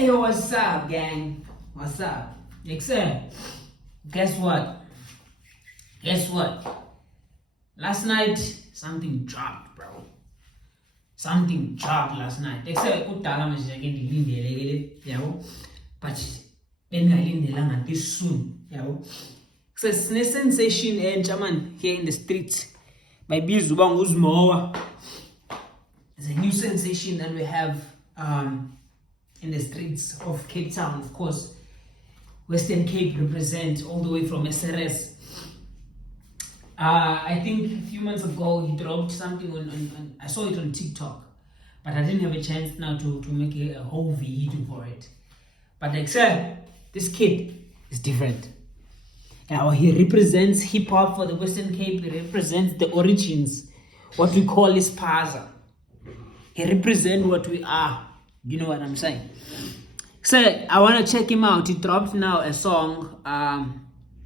Hey, what's up, gang? What's up? Excel. Guess what? Last night, something dropped, bro. Something dropped last night. Excel, kudala manje ngindilindele yabo. But bengalindelanga this soon, yabo. So sine sensation entsha man here in the streets. Bayibiza uba nguzimowa. There's a new sensation that we have in the streets of Cape Town, of course. Western Cape represent all the way from SRS. I think a few months ago he dropped something on I saw it on TikTok, but I didn't have a chance now to make a whole video for it. But except this kid is different. He represents hip hop for the Western Cape. He represents the origins, what we call Ispaza. He represents what we are. You know what I'm saying? So I want to check him out. He dropped now a song.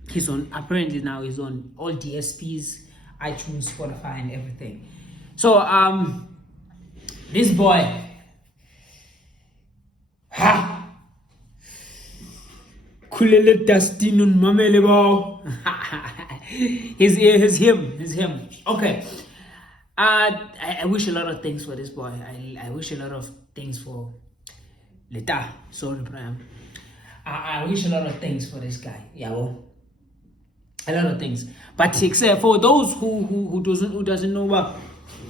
He's on all DSPs, iTunes, Spotify, and everything. So this boy, Kulele Dastinun Mamelebo. He's him. Okay. I wish a lot of things for this boy. I wish a lot of things for Leta. Sorry, Brian. I wish a lot of things for this guy. Yeah, well, a lot of things. But except for those who doesn't know what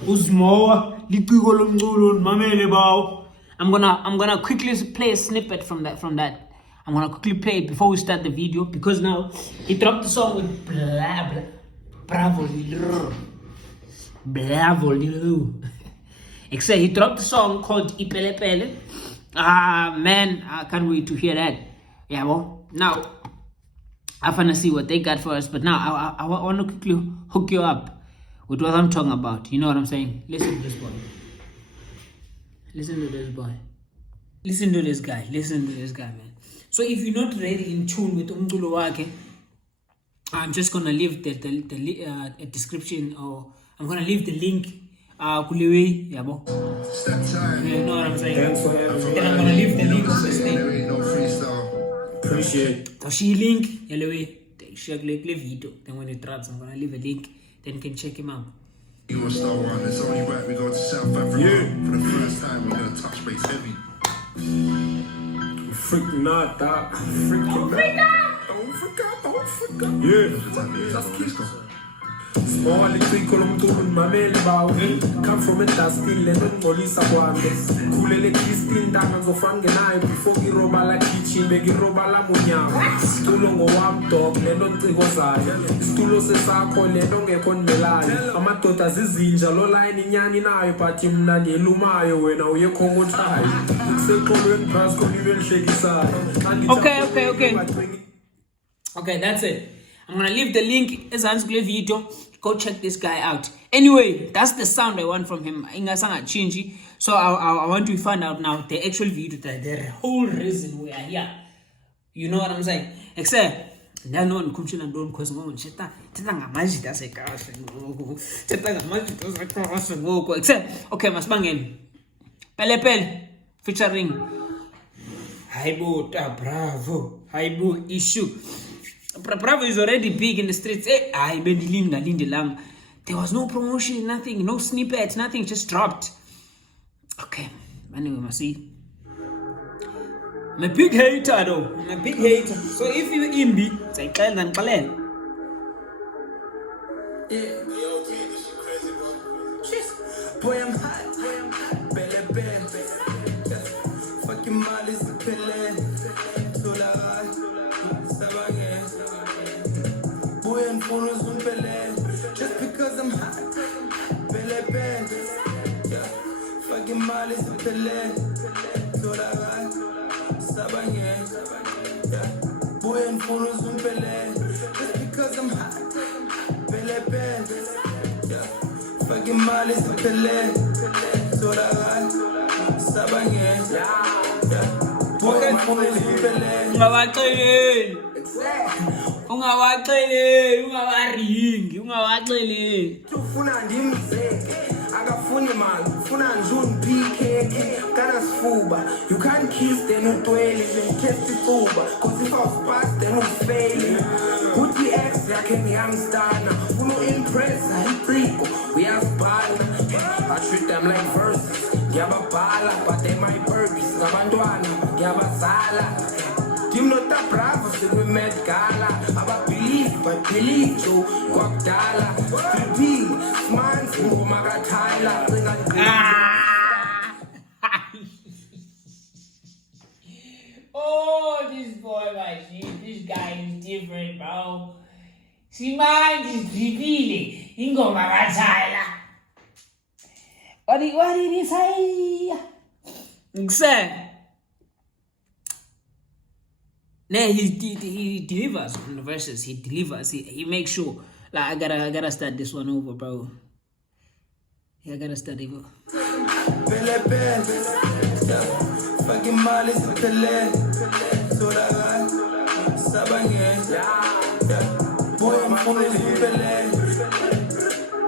Uzmoa, I'm gonna quickly play a snippet from that. I'm gonna quickly play it before we start the video because now he dropped the song with Bravo. Except he dropped the song called Ipelepele. Man, I can't wait to hear that. Yeah, well, now I'm gonna see what they got for us. But now I want to quickly hook you up with what I'm talking about. You know what I'm saying? Listen to this boy. Listen to this boy. Listen to this guy. Listen to this guy, man. So if you're not really in tune with Umculo Wake, I'm just gonna leave the description, or I'm gonna leave the link. Kulewe, yabo. You know what I'm saying? Then I'm gonna leave the link of this thing. Appreciate. So she link, yelewe. Share video. Then when it drops, I'm gonna leave a link. Then you can check him out. You a star one. It's only right we go to South Africa for the first time. We're gonna touch base heavy. Freaking not that. Freaking Don't forget. Yeah. Let's go. Small little umntulu mamele bawe come from a dustbin lento ngcolisa kwami khulele Christine ntanga ngizofana ngenayo before ngiroba la kitchen bekiroba la munyama isitulo ngowami dog lento nciko zayo isitulo sesakho lento ngekho nibelayo amadoda zizinja lo line inyani nayo but mina ngelumayo wena uye khongothayo seqolweni brass konile lihlekisayo Okay, that's it. I'm gonna leave the link as an video. Go check this guy out. Anyway, that's the sound I want from him. So I want to find out now the actual video, the whole reason we are here. You know what I'm saying? Except okay, Masbangen Pele featuring Haibo Bravo Haibo Issue. Bravo is already big in the streets. There was no promotion, nothing, no snippet, nothing, just dropped. Okay, anyway, I see. I'm a big hater though. I'm a big hater. So if you're imbi, say clean and clean. Boy, I'm hot. Belle. Fucking Molly's the Pele. Just because I'm hot, Belle, yeah. Fucking Molly's a Pele, Tola, Sabanye, yeah. Boy and phones on Pele. Just because I'm hot, Belle, yeah. Fucking Molly's a Pele, Tola, Sabanye, yeah. Boy and phones on Pele. Ungawaxeleli ungawaringi ungawaxeleli ufuna ndimzeke akafuni mali ufuna nje undiphike kana sifuba you can't kiss then utwele ngitest ifuba cause if I was past then ufail uthi ex yakhe ngiyangstana ufuna impress ayifriko uyazibhala I treat them like verses ngiyababhala but they my purpose ngabantwana ngiyabazala Dim not a bravo, so we met gala. I believe Joe, Guadala, 3D, man, Maga Tyler, Oh, this boy, my shit, this guy is different, bro. See, mine is revealing. Ingo Maga Tyler. What did he say? Exactly. Nah, he delivers on the verses. He delivers. He makes sure. Like I gotta start this one over, bro. Yeah, I gotta start it over. Fucking Mali is Pele. So that boy, I'm full of Pele.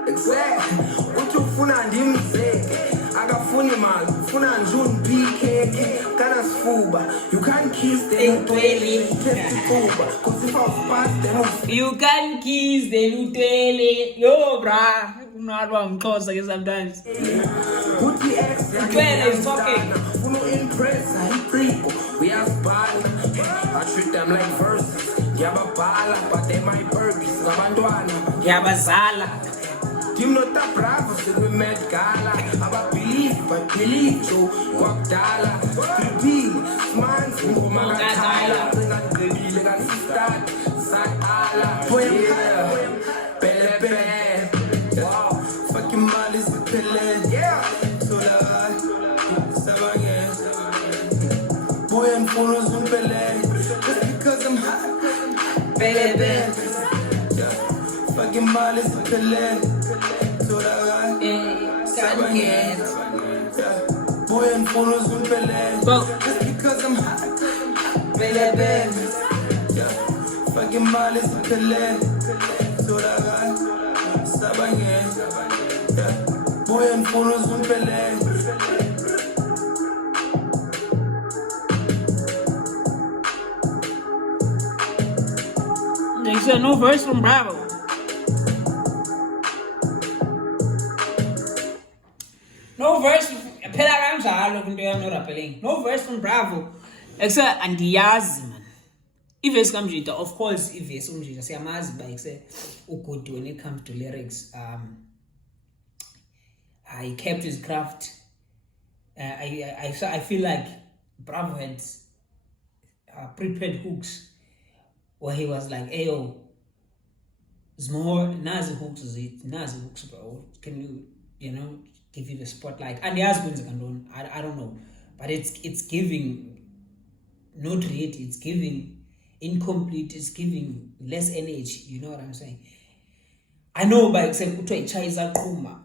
Exactly. What you funa and him say? Agafuni mal, funa njun PK, kana sfuba. You can't kiss the utwele, test cause if I was past then you can't kiss the utwele. Yo, bruh. I'm not wrong, close again sometimes. Utwele is talking. Uno impress, I freak. We have ball. I treat them like verses. Yababala, but they my purpose. Ngabantwana, Yabazala. Dim not a bravo, so we met gala. I believe Joe, Guadala, 3D, man, Maga Tyler, legal start, Sad Allah, poem, Pele, wow, fucking Malice, Pele, yeah, so that, Savage, poem, follows on Pele, just because I'm hot, Pele, fucking Malice, Pele. Boy, I'm full of some just because I'm hot. Baby, fucking Mali is Pele. So that boy, I'm full of some They said no verse from Bravo. No verse. No verse from Bravo. Except andiyazi man. Iverse kamjita, of course, iverse umjita. Siyamazi ba except ugood when it comes to lyrics. He kept his craft. I feel like Bravo had prepared hooks where he was like, "Ayo, it's more Nazi hooks, is it? Nazi hooks, bro. Can you know, give you the spotlight?" And the husbands I don't know, but it's giving not ready. It's giving incomplete. It's giving less energy. You know what I'm saying? I know, but except Chaiza Kuma,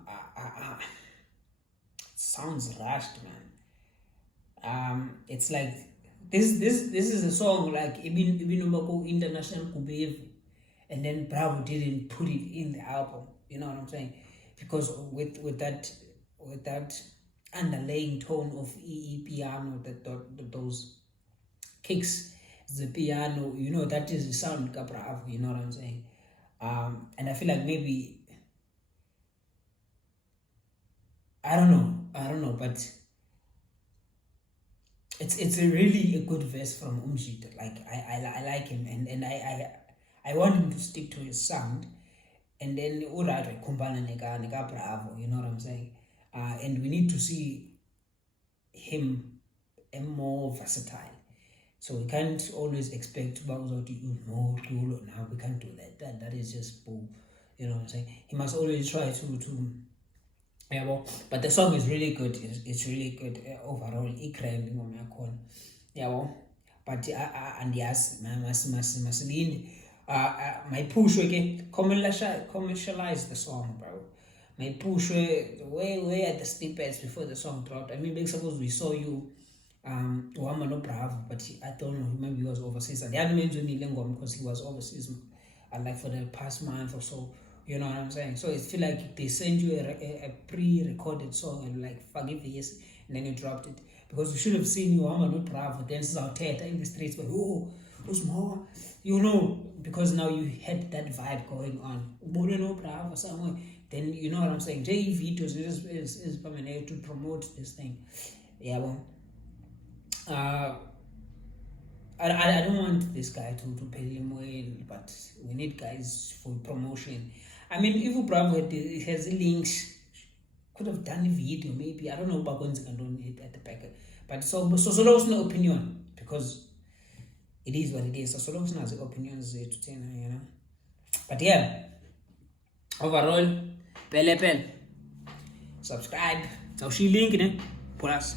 sounds rushed, man. It's like this is a song like even International Kubev, and then Bravo didn't put it in the album. You know what I'm saying? Because with that underlying tone of piano, those kicks, the piano, you know, that is the sound of Bravo. You know what I'm saying? And I feel like maybe I don't know, but it's a really a good verse from Umjita. Like I like him, and I want him to stick to his sound, and then alright, kumbana neka Bravo. You know what I'm saying? And we need to see him more versatile. So we can't always expect Bowser to use more tool. Now we can't do that. That is just bull. You know what I'm saying? He must always try to yeah, well, but the song is really good. It's really good overall. Yeah, well, but and yes, must lean. My push again commercialize the song, bro. My push way at the snippets before the song dropped. I mean, suppose we saw you Wama no Bravo, but I don't know, maybe he was overseas. And the other mentioned Nilengom because he was overseas, like for the past month or so, You know what I'm saying? So it's feel like they send you a pre-recorded song and like forgive the yes, and then you dropped it. Because you should have seen you, I'm not Bravo, dances out in the streets, but who's more? You know, because now you had that vibe going on. Bravo somewhere. Then you know what I'm saying? J videos is permanent to promote this thing. Yeah, well. I don't want this guy to pay him well, but we need guys for promotion. I mean, if Bravo has links, could have done a video maybe. I don't know about what's going on at the back, but so long no opinion, because it is what it is. So long as the opinions to 10, you know. But yeah, overall, pele subscribe. So she link in plus.